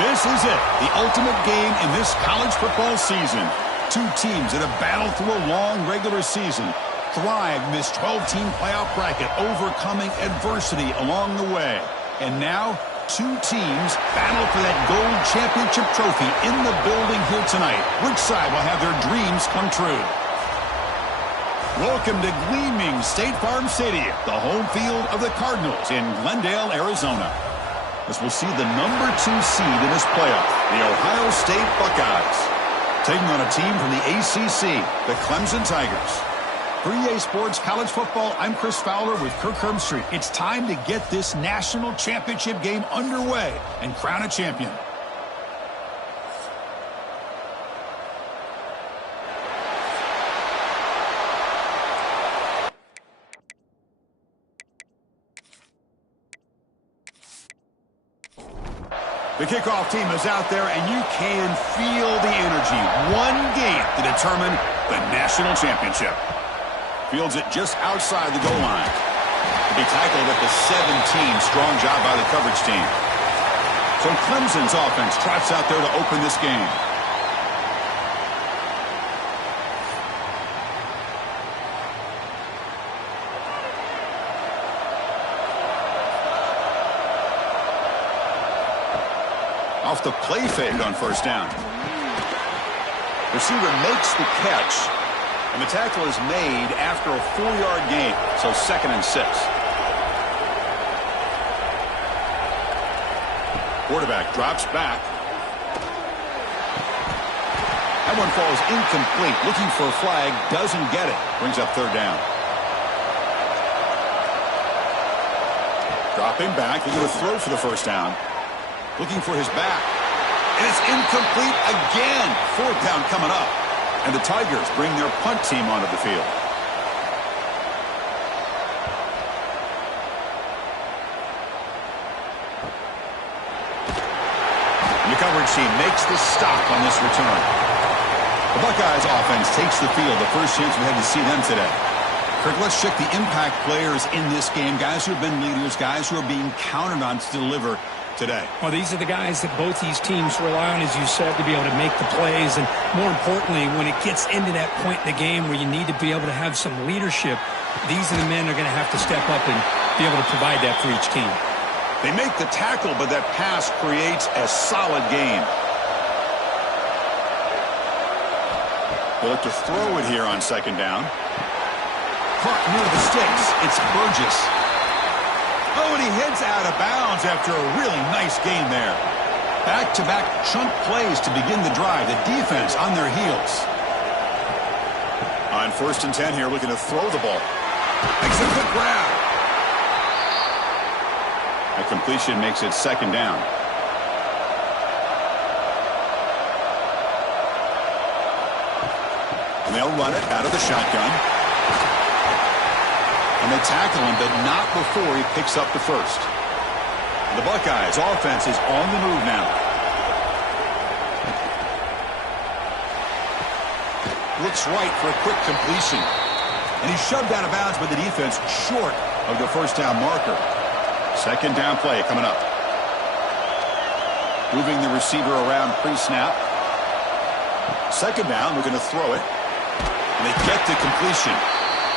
This is it, the ultimate game in this college football season. Two teams that have battled through a long regular season, thrived in this 12-team playoff bracket, overcoming adversity along the way. And now, two teams battle for that gold championship trophy in the building here tonight. Which side will have their dreams come true? Welcome to gleaming State Farm Stadium, the home field of the Cardinals in Glendale, Arizona. As we'll see the number 2 seed in this playoff, the Ohio State Buckeyes, taking on a team from the ACC, the Clemson Tigers. For EA Sports College Football, I'm Chris Fowler with Kirk Herbstreit. It's time to get this national championship game underway and crown a champion. The kickoff team is out there, and you can feel the energy. One game to determine the national championship. Fields it just outside the goal line. To be tackled at the 17. Strong job by the coverage team. So Clemson's offense trots out there to open this game. Off the play fake on first down. Receiver makes the catch, and the tackle is made after a 4-yard gain, so 2nd and 6. Quarterback drops back. That one falls incomplete. Looking for a flag, doesn't get it. Brings up 3rd down. Dropping back, looking to throw for the first down. Looking for his back. And it's incomplete again. 4th down coming up. And the Tigers bring their punt team onto the field. And the coverage team makes the stop on this return. The Buckeyes offense takes the field. The first chance we had to see them today. Kirk, let's check the impact players in this game. Guys who have been leaders, guys who are being counted on to deliver today. Well, these are the guys that both these teams rely on, as you said, to be able to make the plays. And more importantly, when it gets into that point in the game where you need to be able to have some leadership, these are the men that are going to have to step up and be able to provide that for each team. They make the tackle, but that pass creates a solid gain. They look to throw it here on 2nd down. Caught near the sticks. It's Burgess. Oh, and he heads out of bounds after a really nice gain there. Back-to-back chunk plays to begin the drive. The defense on their heels. On 1st and 10 here, looking to throw the ball. Makes a quick grab. A completion makes it 2nd down. And they'll run it out of the shotgun. And they tackle him, but not before he picks up the first. The Buckeyes offense is on the move now. Looks right for a quick completion. And he's shoved out of bounds by the defense short of the first down marker. 2nd down play coming up. Moving the receiver around pre-snap. 2nd down, looking to throw it. And they get the completion.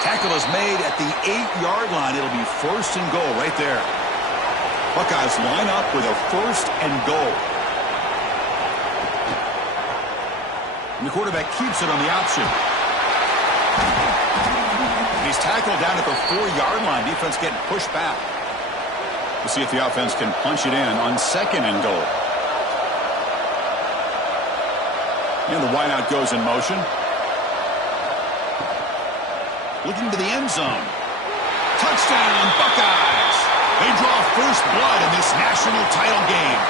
Tackle is made at the 8-yard line. It'll be 1st and goal right there. Buckeyes line up with a 1st and goal. And the quarterback keeps it on the option. And he's tackled down at the 4-yard line. Defense getting pushed back. We'll see if the offense can punch it in on 2nd and goal. And the wideout goes in motion. Looking to the end zone. Touchdown, Buckeyes! They draw first blood in this national title game.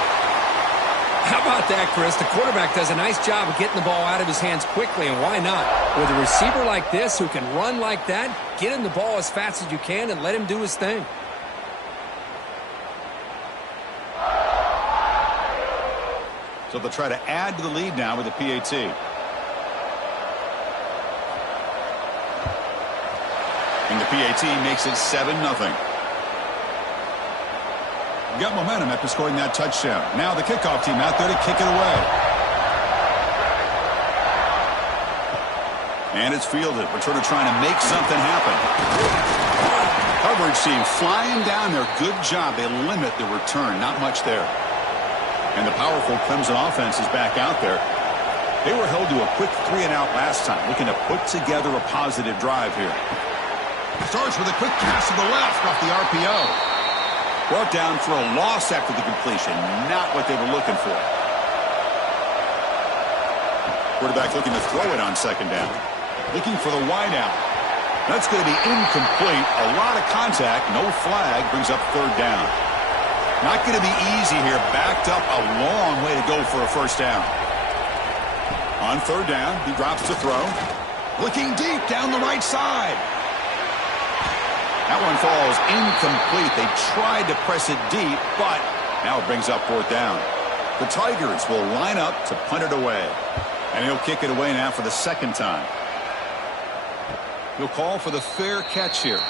How about that, Chris? The quarterback does a nice job of getting the ball out of his hands quickly, and why not? With a receiver like this who can run like that, get him the ball as fast as you can and let him do his thing. So they'll try to add to the lead now with the PAT. And the PAT makes it 7-0. Got momentum after scoring that touchdown. Now the kickoff team out there to kick it away. And it's fielded. Returner trying to make something happen. Coverage team flying down there. Good job. They limit the return. Not much there. And the powerful Clemson offense is back out there. They were held to a quick 3-and-out last time, looking to put together a positive drive here. Starts with a quick pass to the left off the RPO. Brought down for a loss after the completion. Not what they were looking for. Quarterback looking to throw it on second down. Looking for the wide out. That's going to be incomplete. A lot of contact. No flag. Brings up third down. Not going to be easy here. Backed up a long way to go for a first down. On third down, he drops to throw. Looking deep down the right side. That one falls incomplete. They tried to press it deep, but now it brings up fourth down. The Tigers will line up to punt it away. And he'll kick it away now for the second time. He'll call for the fair catch here.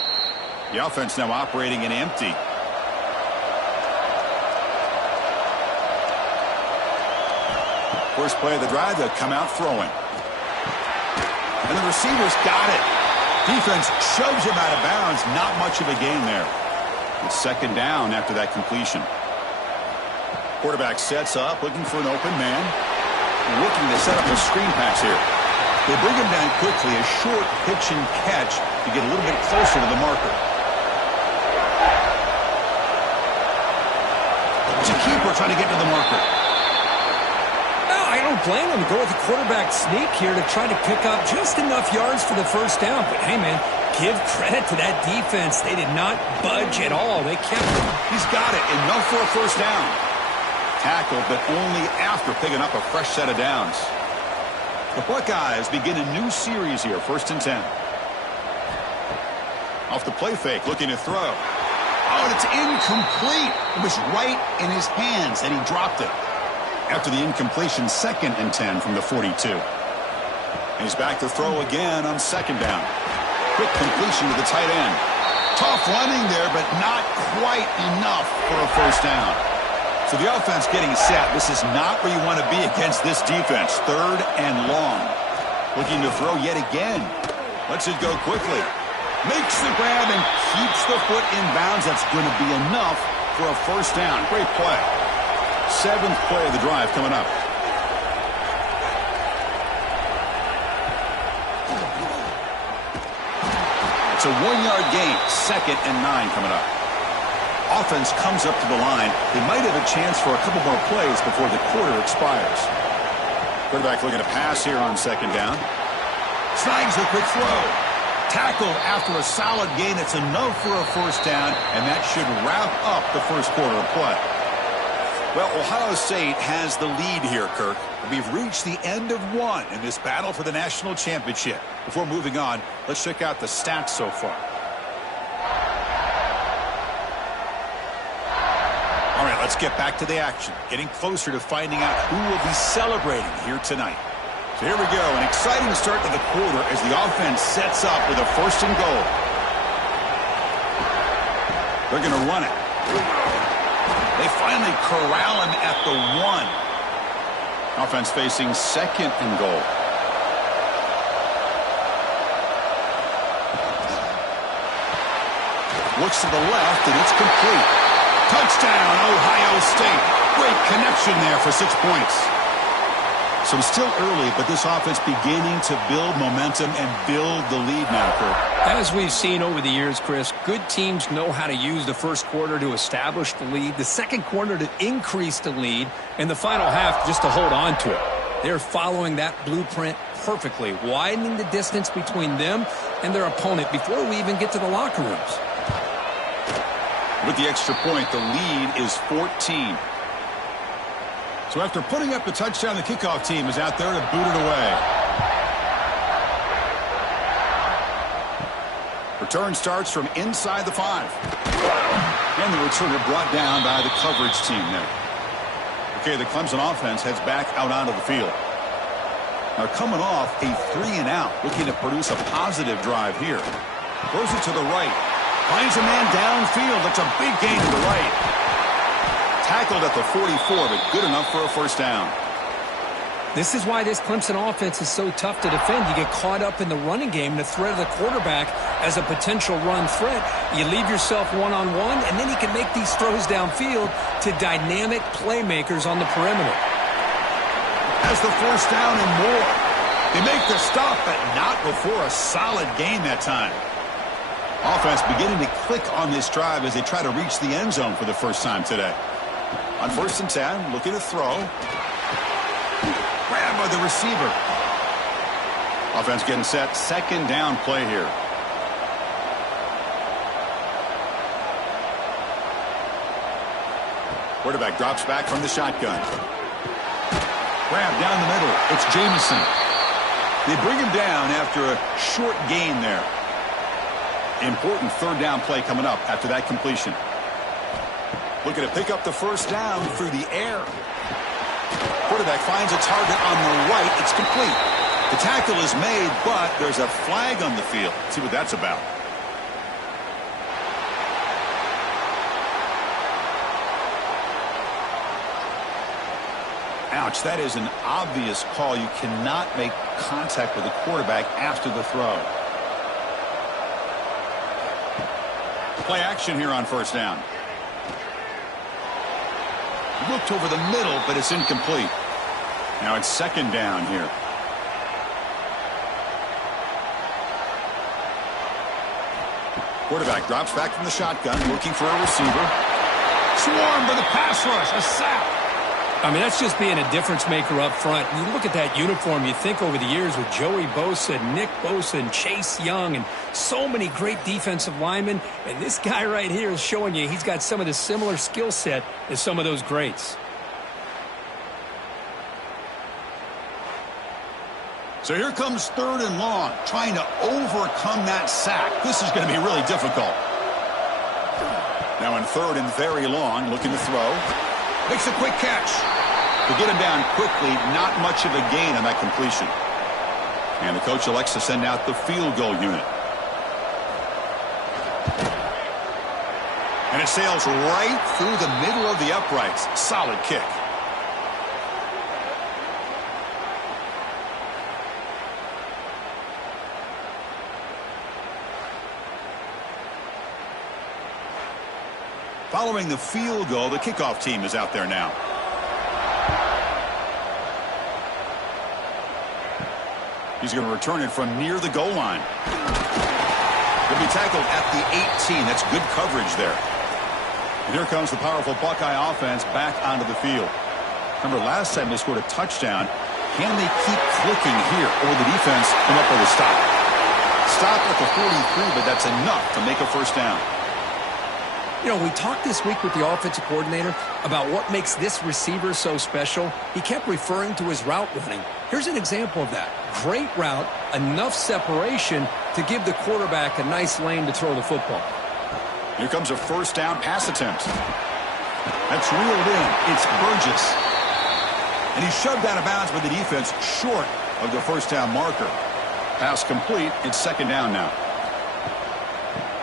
The offense now operating in empty. First play of the drive, they'll come out throwing. And the receivers got it. Defense shoves him out of bounds. Not much of a gain there. It's second down after that completion. Quarterback sets up, looking for an open man. Looking to set up a screen pass here. They bring him down quickly. A short pitch and catch to get a little bit closer to the marker. It's a keeper trying to get to the marker. I don't blame him to go with the quarterback sneak here to try to pick up just enough yards for the first down. But, hey, man, give credit to that defense. They did not budge at all. They kept him. He's got it. Enough for a first down. Tackled, but only after picking up a fresh set of downs. The Buckeyes begin a new series here, 1st and 10. Off the play fake, looking to throw. Oh, and it's incomplete. It was right in his hands, and he dropped it. After the incompletion, 2nd and 10 from the 42. And he's back to throw again on second down. Quick completion to the tight end. Tough running there, but not quite enough for a first down. So the offense getting set. This is not where you want to be against this defense. 3rd and long. Looking to throw yet again. Lets it go quickly. Makes the grab and keeps the foot in bounds. That's going to be enough for a first down. Great play. 7th play of the drive coming up. It's a 1-yard gain. 2nd and 9 coming up. Offense comes up to the line. They might have a chance for a couple more plays before the quarter expires. Quarterback looking to pass here on second down. Snags a quick throw. Tackled after a solid gain. It's enough for a first down, and that should wrap up the first quarter of play. Well, Ohio State has the lead here, Kirk. We've reached the end of one in this battle for the national championship. Before moving on, let's check out the stats so far. All right, let's get back to the action. Getting closer to finding out who will be celebrating here tonight. So here we go, an exciting start to the quarter as the offense sets up with a 1st and goal. They're going to run it. They finally corral him at the 1. Offense facing 2nd and goal. Looks to the left, and it's complete. Touchdown, Ohio State. Great connection there for 6 points. So still early, but this offense beginning to build momentum and build the lead now, Kurt. As we've seen over the years, Chris, good teams know how to use the first quarter to establish the lead, the second quarter to increase the lead, and the final half just to hold on to it. They're following that blueprint perfectly, widening the distance between them and their opponent before we even get to the locker rooms. With the extra point, the lead is 14. So after putting up the touchdown, the kickoff team is out there to boot it away. Return starts from inside the 5. And the returner brought down by the coverage team there. Okay, the Clemson offense heads back out onto the field. Now coming off a 3-and-out, looking to produce a positive drive here. Throws it to the right. Finds a man downfield. That's a big gain to the right. Tackled at the 44, but good enough for a first down. This is why this Clemson offense is so tough to defend. You get caught up in the running game, the threat of the quarterback as a potential run threat. You leave yourself one-on-one, and then you can make these throws downfield to dynamic playmakers on the perimeter. Has the first down and more. They make the stop, but not before a solid gain that time. Offense beginning to click on this drive as they try to reach the end zone for the first time today. On 1st and 10, looking to throw. Grab by the receiver. Offense getting set. 2nd down play here. Quarterback drops back from the shotgun. Grab down the middle. It's Jamison. They bring him down after a short gain there. Important 3rd down play coming up after that completion. Looking to pick up the first down through the air. Quarterback finds a target on the right. It's complete. The tackle is made, but there's a flag on the field. Let's see what that's about. Ouch, that is an obvious call. You cannot make contact with the quarterback after the throw. Play action here on 1st down. Looked over the middle, but it's incomplete. Now it's 2nd down here. Quarterback drops back from the shotgun, looking for a receiver. Swarmed by the pass rush, a sack. I mean, that's just being a difference maker up front. You look at that uniform, you think over the years with Joey Bosa, Nick Bosa, and Chase Young, and so many great defensive linemen. And this guy right here is showing you he's got some of the similar skill set as some of those greats. So here comes 3rd and long, trying to overcome that sack. This is going to be really difficult. Now in 3rd and very long, looking to throw. Makes a quick catch. To get him down quickly, not much of a gain on that completion. And the coach elects to send out the field goal unit. And it sails right through the middle of the uprights. Solid kick. Following the field goal, the kickoff team is out there now. He's going to return it from near the goal line. He'll be tackled at the 18. That's good coverage there. And here comes the powerful Buckeye offense back onto the field. Remember, last time they scored a touchdown. Can they keep clicking here, or will the defense come up with a stop? Stop at the 43, but that's enough to make a first down. You know, we talked this week with the offensive coordinator about what makes this receiver so special. He kept referring to his route running. Here's an example of that. Great route, enough separation to give the quarterback a nice lane to throw the football. Here comes a first down pass attempt. That's reeled in. It's Burgess. And he shoved out of bounds by the defense short of the first down marker. Pass complete. It's 2nd down now.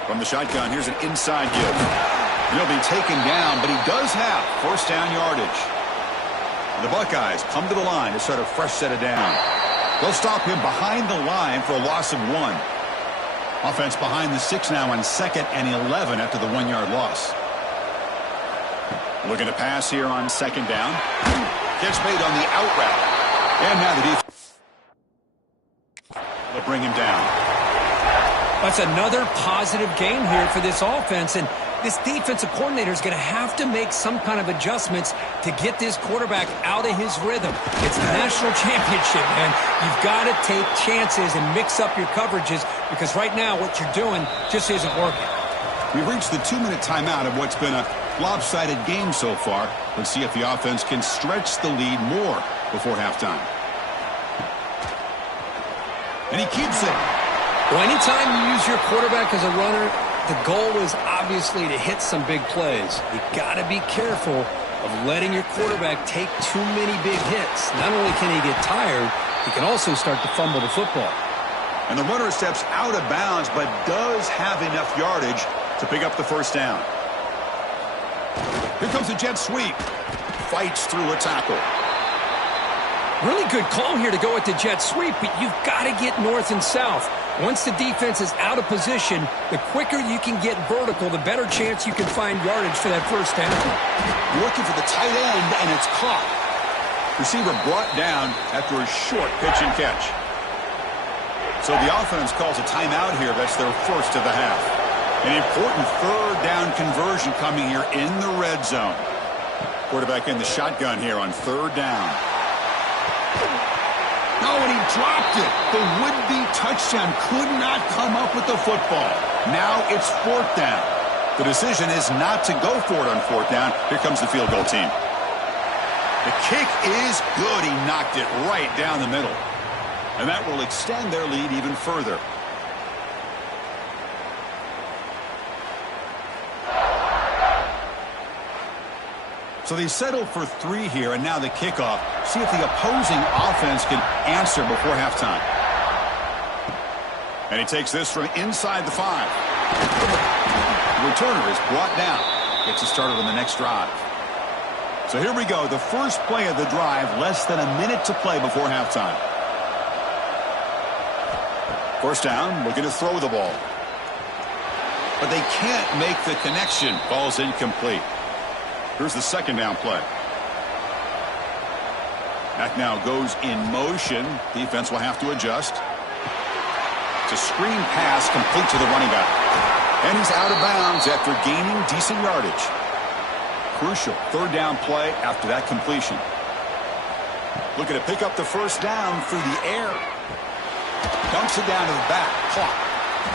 From the shotgun, here's an inside give. He'll be taken down, but he does have first down yardage. The Buckeyes come to the line to start a fresh set of down. They'll stop him behind the line for a loss of 1. Offense behind the 6 now on 2nd and 11 after the 1-yard loss. Looking to pass here on 2nd down. Catch made on the out route. And now the defense will bring him down. That's another positive game here for this offense, and this defensive coordinator is going to have to make some kind of adjustments to get this quarterback out of his rhythm. It's the national championship, man. You've got to take chances and mix up your coverages because right now what you're doing just isn't working. We've reached the 2-minute timeout of what's been a lopsided game so far. Let's see if the offense can stretch the lead more before halftime. And he keeps it. Well, anytime you use your quarterback as a runner, the goal is obviously to hit some big plays. You got to be careful of letting your quarterback take too many big hits. Not only can he get tired, he can also start to fumble the football. And the runner steps out of bounds, but does have enough yardage to pick up the first down. Here comes a jet sweep. Fights through a tackle. Really good call here to go with the jet sweep, but you've got to get north and south. Once the defense is out of position, the quicker you can get vertical, the better chance you can find yardage for that first down. Looking for the tight end, and it's caught. Receiver brought down after a short pitch and catch. So the offense calls a timeout here. That's their first of the half. An important third down conversion coming here in the red zone. Quarterback in the shotgun here on third down. Oh, and he dropped it. The would-be touchdown could not come up with the football. Now it's fourth down. The decision is not to go for it on fourth down. Here comes the field goal team. The kick is good. He knocked it right down the middle. And that will extend their lead even further. So they settle for 3 here, and now the kickoff. See if the opposing offense can answer before halftime. And he takes this from inside the 5. The returner is brought down. Gets it started on the next drive. So here we go. The first play of the drive, less than a minute to play before halftime. First down, looking to throw the ball. But they can't make the connection. Ball's incomplete. Here's the second down play. Back now goes in motion. Defense will have to adjust. It's a screen pass complete to the running back. And he's out of bounds after gaining decent yardage. Crucial third down play after that completion. Looking to pick up the first down through the air. Dumps it down to the back. Caught.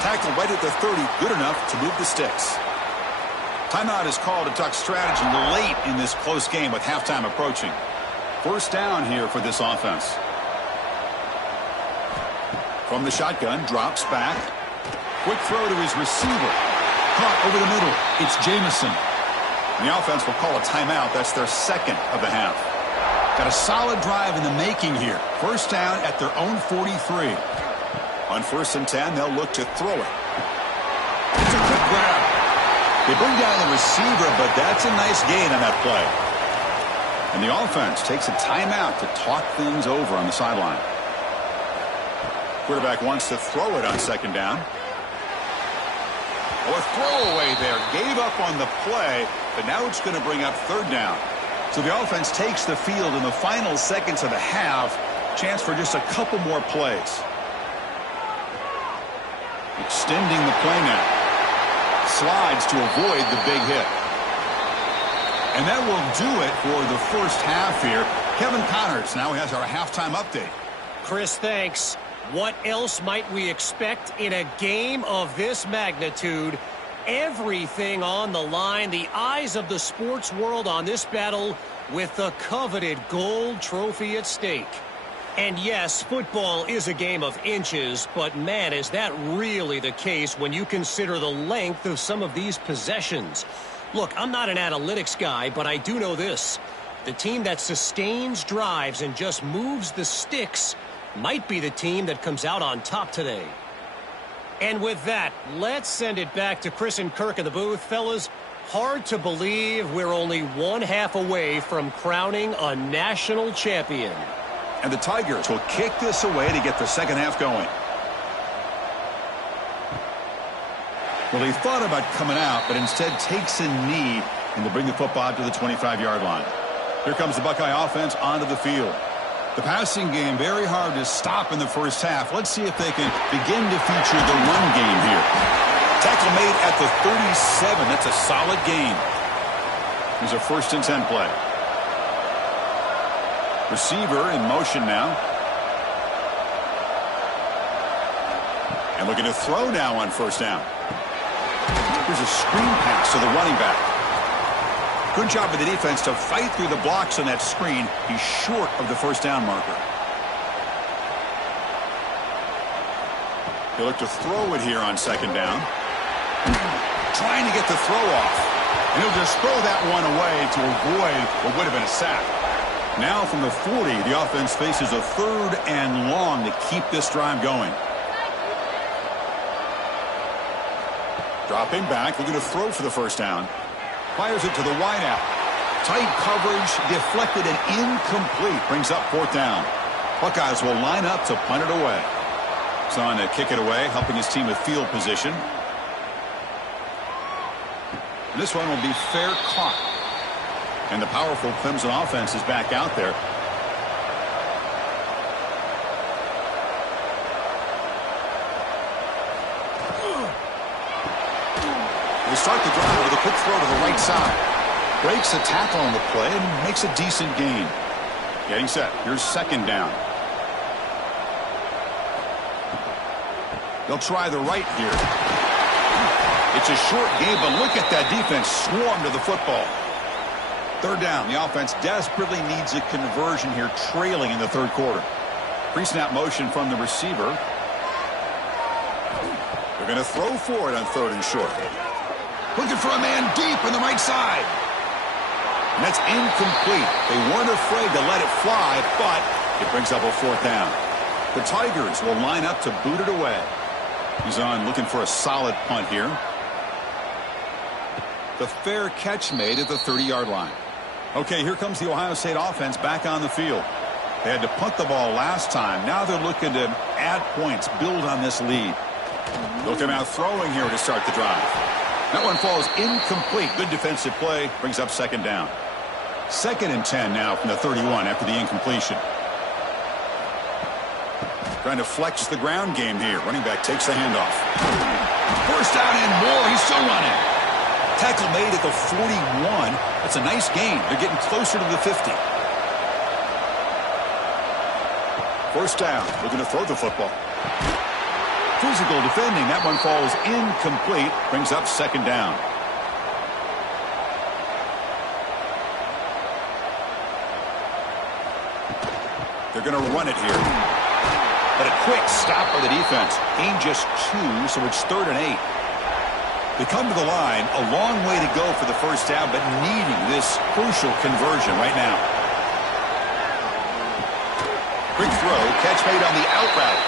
Tackle right at the 30. Good enough to move the sticks. Timeout is called to talk strategy late in this close game with halftime approaching. First down here for this offense. From the shotgun, drops back. Quick throw to his receiver. Caught over the middle. It's Jamison. The offense will call a timeout. That's their second of the half. Got a solid drive in the making here. First down at their own 43. On first and 10, they'll look to throw it. It's a quick grab. They bring down the receiver, but that's a nice gain on that play. And the offense takes a timeout to talk things over on the sideline. Quarterback wants to throw it on second down. Oh, a throwaway there. Gave up on the play, but now it's going to bring up third down. So the offense takes the field in the final seconds of the half. Chance for just a couple more plays. Extending the play now. Slides to avoid the big hit. And that will do it for the first half here. Kevin Connors now has our halftime update. Chris, thanks. What else might we expect in a game of this magnitude? Everything on the line. The eyes of the sports world on this battle with the coveted gold trophy at stake. And yes, football is a game of inches, but man, is that really the case when you consider the length of some of these possessions. Look, I'm not an analytics guy, but I do know this. The team that sustains drives and just moves the sticks might be the team that comes out on top today. And with that, let's send it back to Chris and Kirk in the booth. Fellas, hard to believe we're only one half away from crowning a national champion. And the Tigers will kick this away to get the second half going. Well, he thought about coming out, but instead takes a knee and to bring the football to the 25-yard line. Here comes the Buckeye offense onto the field. The passing game very hard to stop in the first half. Let's see if they can begin to feature the run game here. Tackle made at the 37. That's a solid gain. Here's a first and 10 play. Receiver in motion now. And looking to throw now on first down. Here's a screen pass to the running back. Good job of the defense to fight through the blocks on that screen. He's short of the first down marker. He'll look to throw it here on second down. Trying to get the throw off. And he'll just throw that one away to avoid what would have been a sack. Now from the 40, the offense faces a third and long to keep this drive going. Dropping back, looking to throw for the first down. Fires it to the wideout. Tight coverage, deflected and incomplete. Brings up 4th down. Buckeyes will line up to punt it away. It's on to kick it away, helping his team with field position. And this one will be fair caught. And the powerful Clemson offense is back out there. They start the drive with a quick throw to the right side. Breaks a tackle on the play and makes a decent gain. Getting set. Here's 2nd down. They'll try the right here. It's a short game, but look at that defense swarm to the football. 3rd down. The offense desperately needs a conversion here, trailing in the 3rd quarter. Pre-snap motion from the receiver. They're going to throw for it on 3rd and short. Looking for a man deep on the right side. And that's incomplete. They weren't afraid to let it fly, but it brings up a 4th down. The Tigers will line up to boot it away. He's on looking for a solid punt here. The fair catch made at the 30-yard line. Okay, here comes the Ohio State offense back on the field. They had to punt the ball last time. Now they're looking to add points, build on this lead. Looking out throwing here to start the drive. That one falls incomplete. Good defensive play. Brings up 2nd down. 2nd and 10 now from the 31 after the incompletion. Trying to flex the ground game here. Running back takes the handoff. 1st down and more. He's still running. Tackle made at the 41. That's a nice gain. They're getting closer to the 50. 1st down. Looking to throw the football. Physical defending. That one falls incomplete. Brings up 2nd down. They're going to run it here. But a quick stop by the defense. Gain just 2, so it's 3rd and 8. They come to the line. A long way to go for the 1st down, but needing this crucial conversion right now. Quick throw. Catch made on the out route.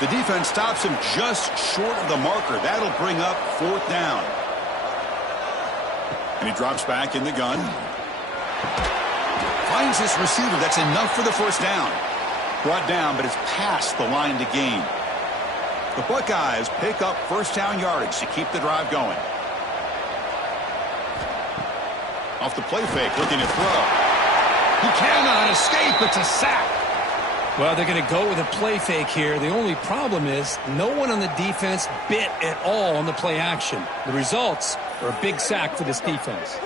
The defense stops him just short of the marker. That'll bring up 4th down. And he drops back in the gun. Finds this receiver. That's enough for the 1st down. Brought down, but it's past the line to gain. The Buckeyes pick up 1st down yardage to keep the drive going. Off the play fake, looking to throw. He cannot escape. It's a sack. Well, they're going to go with a play fake here. The only problem is no one on the defense bit at all on the play action. The results are a big sack for this defense.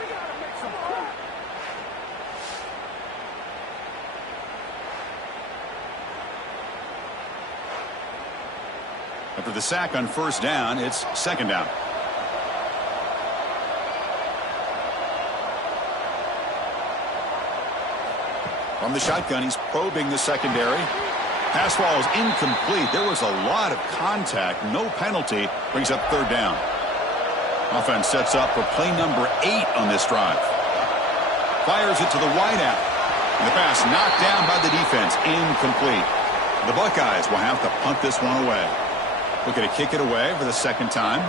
After the sack on 1st down, it's 2nd down. From the shotgun, he's probing the secondary. Pass ball is incomplete. There was a lot of contact. No penalty. Brings up 3rd down. Offense sets up for play number 8 on this drive. Fires it to the wideout. And the pass knocked down by the defense. Incomplete. The Buckeyes will have to punt this one away. Looking to kick it away for the 2nd time.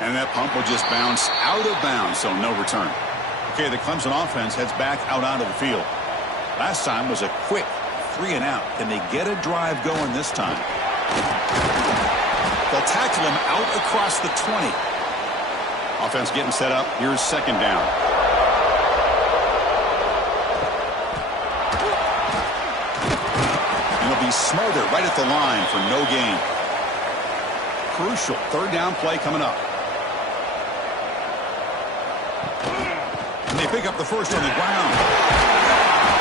And that pump will just bounce out of bounds, so no return. Okay, the Clemson offense heads back out onto the field. Last time was a quick 3 and out. Can they get a drive going this time? They'll tackle him out across the 20. Offense getting set up. Here's 2nd down. And he'll be smothered right at the line for no gain. Crucial 3rd down play coming up. And they pick up the 1st on the ground.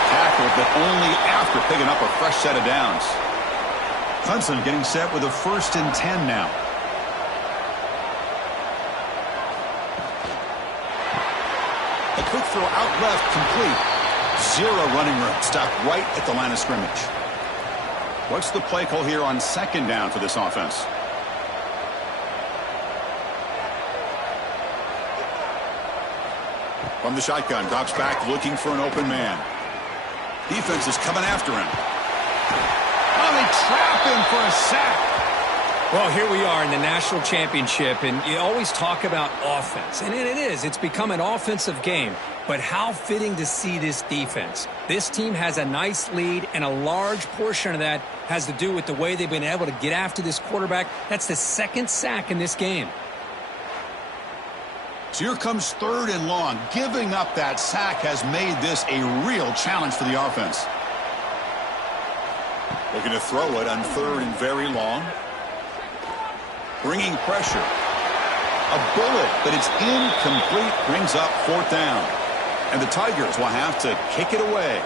Tackled, but only after picking up a fresh set of downs. Clemson getting set with a 1st and 10 now. A quick throw out left, complete. 0 running room. Stopped right at the line of scrimmage. What's the play call here on 2nd down for this offense? From the shotgun, drops back looking for an open man. Defense is coming after him. Oh, they trap him for a sack. Well, here we are in the national championship, and you always talk about offense. And it is. It's become an offensive game. But how fitting to see this defense. This team has a nice lead, and a large portion of that has to do with the way they've been able to get after this quarterback. That's the second sack in this game. So here comes 3rd and long. Giving up that sack has made this a real challenge for the offense. Looking to throw it on 3rd and very long. Bringing pressure. A bullet, but it's incomplete. Brings up 4th down. And the Tigers will have to kick it away.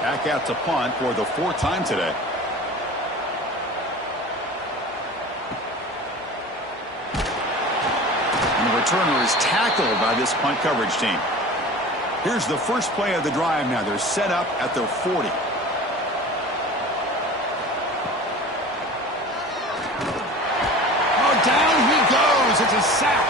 Back out to punt for the 4th time today. And the returner is tackled by this punt coverage team. Here's the first play of the drive now. They're set up at their 40. Oh, down he goes. It's a sack.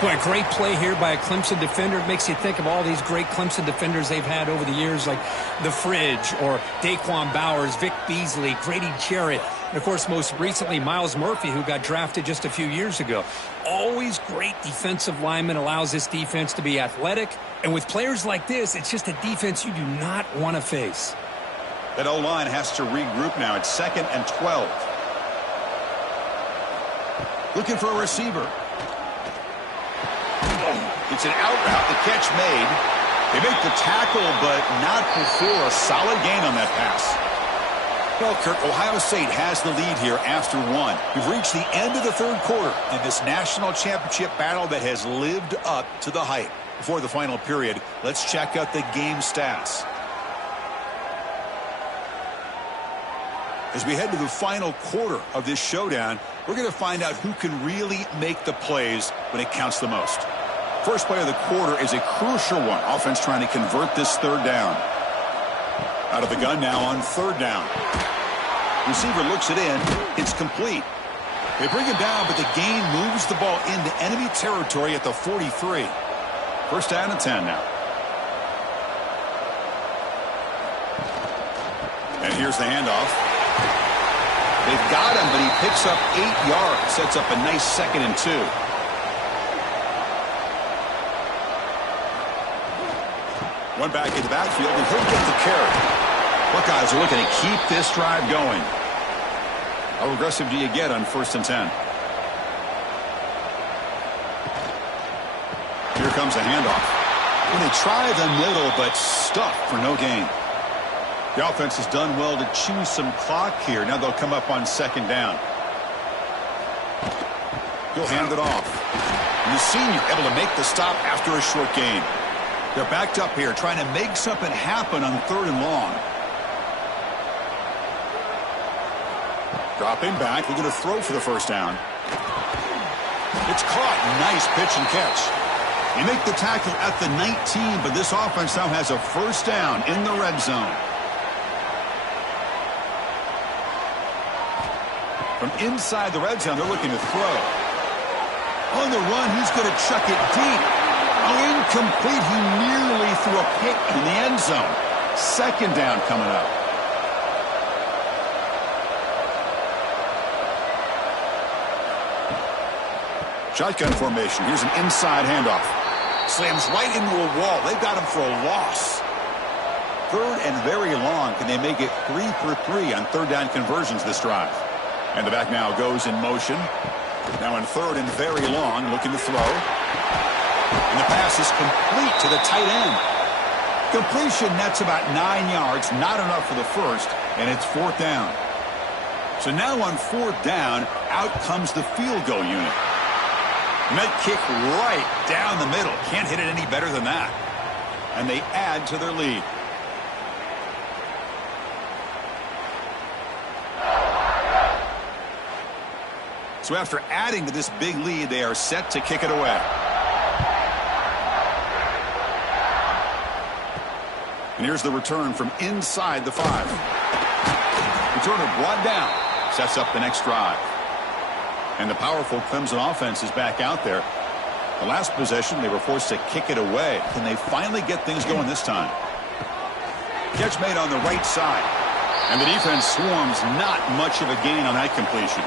Boy, a great play here by a Clemson defender. It makes you think of all these great Clemson defenders they've had over the years, like The Fridge or Daquan Bowers, Vic Beasley, Grady Jarrett, and, of course, most recently, Myles Murphy, who got drafted just a few years ago. Always great defensive lineman, allows this defense to be athletic. And with players like this, it's just a defense you do not want to face. That O-line has to regroup now. It's 2nd and 12. Looking for a receiver. It's an out route, the catch made. They make the tackle, but not before a solid gain on that pass. Well, Kirk, Ohio State has the lead here after 1. We've reached the end of the 3rd quarter in this national championship battle that has lived up to the hype. Before the final period, let's check out the game stats. As we head to the final quarter of this showdown, we're going to find out who can really make the plays when it counts the most. First play of the quarter is a crucial one. Offense trying to convert this 3rd down. Out of the gun now on 3rd down. Receiver looks it in. It's complete. They bring him down, but the gain moves the ball into enemy territory at the 43. First down and 10 now. And here's the handoff. They've got him, but he picks up 8 yards. Sets up a nice 2nd and 2. One back in the backfield, and he'll get the carry. Buckeyes are looking to keep this drive going. How aggressive do you get on 1st and 10? Here comes a handoff. When they try the middle, but stuffed for no gain. The offense has done well to chew some clock here. Now they'll come up on 2nd down. He'll hand it off. And the senior able to make the stop after a short gain. They're backed up here, trying to make something happen on 3rd and long. Dropping back, looking to throw for the 1st down. It's caught. Nice pitch and catch. They make the tackle at the 19, but this offense now has a 1st down in the red zone. From inside the red zone, they're looking to throw. On the run, he's going to chuck it deep. Oh, incomplete. He nearly threw a pick in the end zone. 2nd down coming up. Shotgun formation. Here's an inside handoff. Slams right into a wall. They've got him for a loss. 3rd and very long. Can they make it 3 for 3 on 3rd down conversions this drive? And the back now goes in motion. Now in 3rd and very long, looking to throw. And the pass is complete to the tight end. Completion nets about 9 yards, not enough for the 1st, and it's 4th down. So now on 4th down, out comes the field goal unit. And that kick right down the middle. Can't hit it any better than that. And they add to their lead. So after adding to this big lead, they are set to kick it away. And here's the return from inside the 5. Returner brought down. Sets up the next drive. And the powerful Clemson offense is back out there. The last possession, they were forced to kick it away. Can they finally get things going this time? Catch made on the right side. And the defense swarms, not much of a gain on that completion.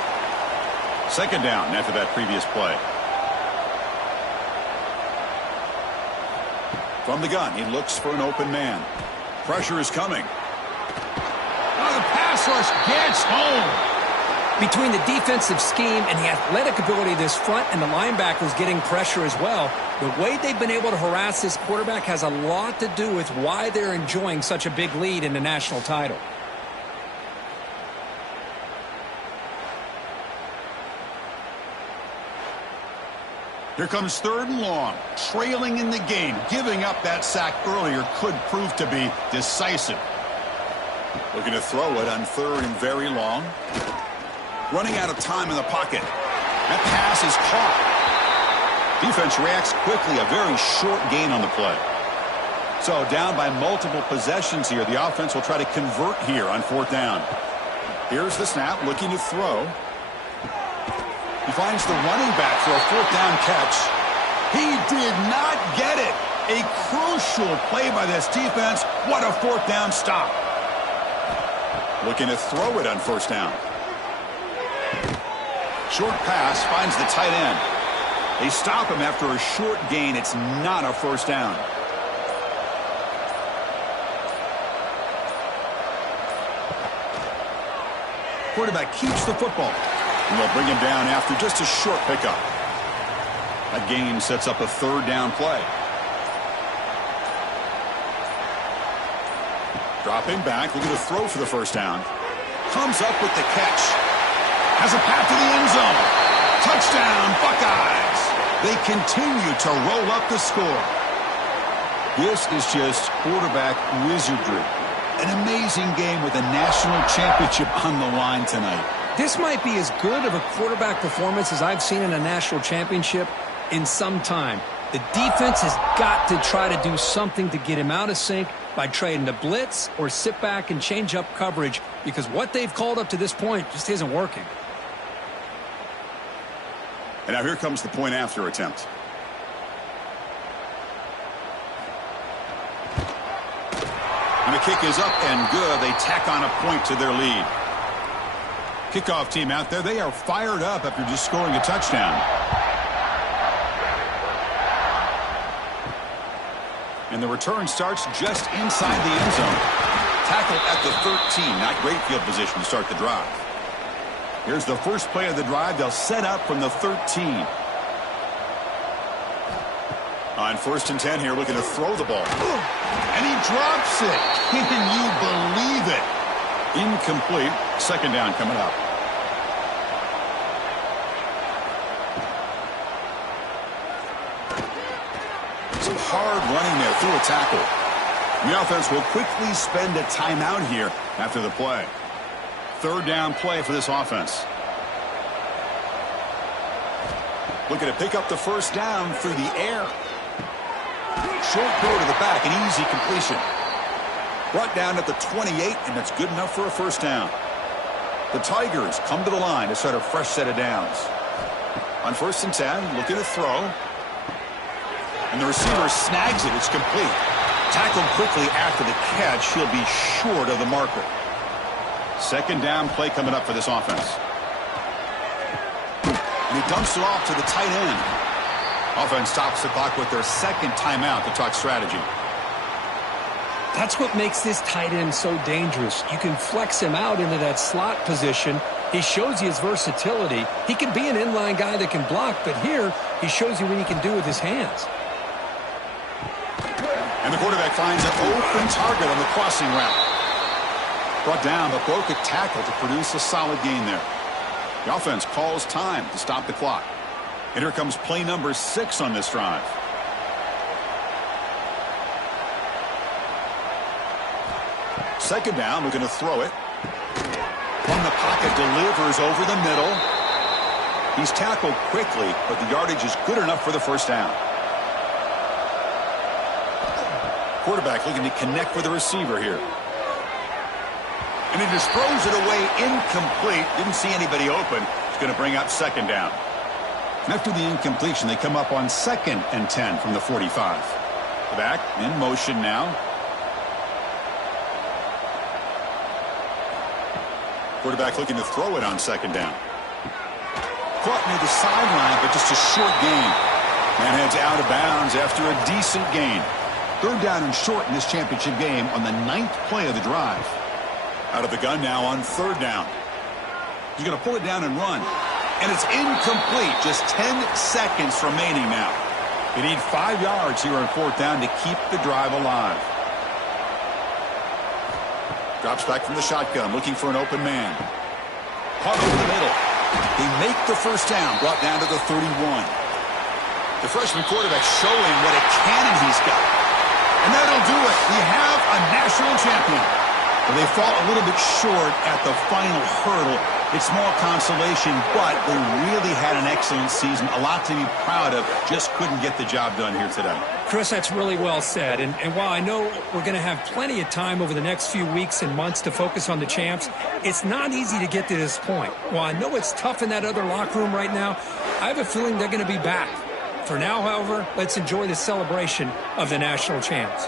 Second down after that previous play. From the gun, he looks for an open man. Pressure is coming. Oh, the pass rush gets home. Between the defensive scheme and the athletic ability of this front and the linebackers getting pressure as well, the way they've been able to harass this quarterback has a lot to do with why they're enjoying such a big lead in the national title. Here comes third and long. Trailing in the game. Giving up that sack earlier could prove to be decisive. Looking to throw it on third and very long. Running out of time in the pocket. That pass is caught. Defense reacts quickly. A very short gain on the play. So down by multiple possessions here. The offense will try to convert here on fourth down. Here's the snap. Looking to throw. He finds the running back for a fourth down catch. He did not get it. A crucial play by this defense. What a fourth down stop. Looking to throw it on first down. Short pass finds the tight end. They stop him after a short gain. It's not a first down. Quarterback keeps the football. And they'll bring him down after just a short pickup. That gain sets up a third down play. Dropping back, looking to throw for the first down. Comes up with the catch. Has a path to the end zone. Touchdown, Buckeyes. They continue to roll up the score. This is just quarterback wizardry. An amazing game with a national championship on the line tonight. This might be as good of a quarterback performance as I've seen in a national championship in some time. The defense has got to try to do something to get him out of sync by trying to blitz or sit back and change up coverage, because what they've called up to this point just isn't working. And now here comes the point after attempt. And the kick is up and good. They tack on a point to their lead. Kickoff team out there, they are fired up after just scoring a touchdown. And the return starts just inside the end zone. Tackle at the 13. Not great field position to start the drive. Here's the first play of the drive. They'll set up from the 13. On first and 10 here, looking to throw the ball. And he drops it. Can you believe it? Incomplete. Second down coming up. Some hard running there through a tackle. The offense will quickly spend a timeout here after the play. Third down play for this offense. Looking to pick up the first down through the air. Short throw to the back, an easy completion. Brought down at the 28, and that's good enough for a first down. The Tigers come to the line to start a fresh set of downs. On first and 10, looking to throw. And the receiver snags it. It's complete. Tackled quickly after the catch. He'll be short of the marker. Second down play coming up for this offense. And he dumps it off to the tight end. Offense stops the clock with their second timeout to talk strategy. That's what makes this tight end so dangerous. You can flex him out into that slot position. He shows you his versatility. He can be an inline guy that can block, but here he shows you what he can do with his hands. And the quarterback finds an open target on the crossing route. Brought down, but broke a tackle to produce a solid gain there. The offense calls time to stop the clock. And here comes play number 6 on this drive. Second down, looking to throw it. From the pocket, delivers over the middle. He's tackled quickly, but the yardage is good enough for the first down. Quarterback looking to connect with the receiver here. And he just throws it away incomplete. Didn't see anybody open. It's going to bring up second down. After the incompletion, they come up on second and 10 from the 45. Back in motion now. Quarterback looking to throw it on second down. caught near the sideline, but just a short gain. And heads out of bounds after a decent gain. Third down and short in this championship game on the 9th play of the drive. Out of the gun now on third down. He's going to pull it down and run. And it's incomplete. Just 10 seconds remaining now. You need 5 yards here on fourth down to keep the drive alive. Drops back from the shotgun, looking for an open man. Caught over the middle. They make the first down, brought down to the 31. The freshman quarterback showing what a cannon he's got. And that'll do it. We have a national champion. Well, they fall a little bit short at the final hurdle. It's small consolation, but they really had an excellent season. A lot to be proud of. Just couldn't get the job done here today. Chris, that's really well said. And while I know we're going to have plenty of time over the next few weeks and months to focus on the champs, it's not easy to get to this point. While I know it's tough in that other locker room right now, I have a feeling they're going to be back. For now, however, let's enjoy the celebration of the national champs.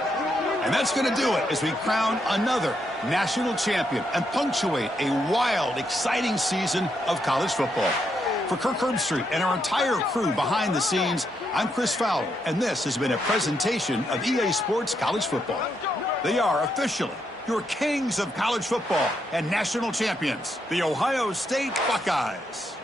And that's going to do it as we crown another national champion and punctuate a wild, exciting season of college football. For Kirk Herbstreit and our entire crew behind the scenes, I'm Chris Fowler, and this has been a presentation of EA Sports College Football. They are officially your kings of college football and national champions, the Ohio State Buckeyes.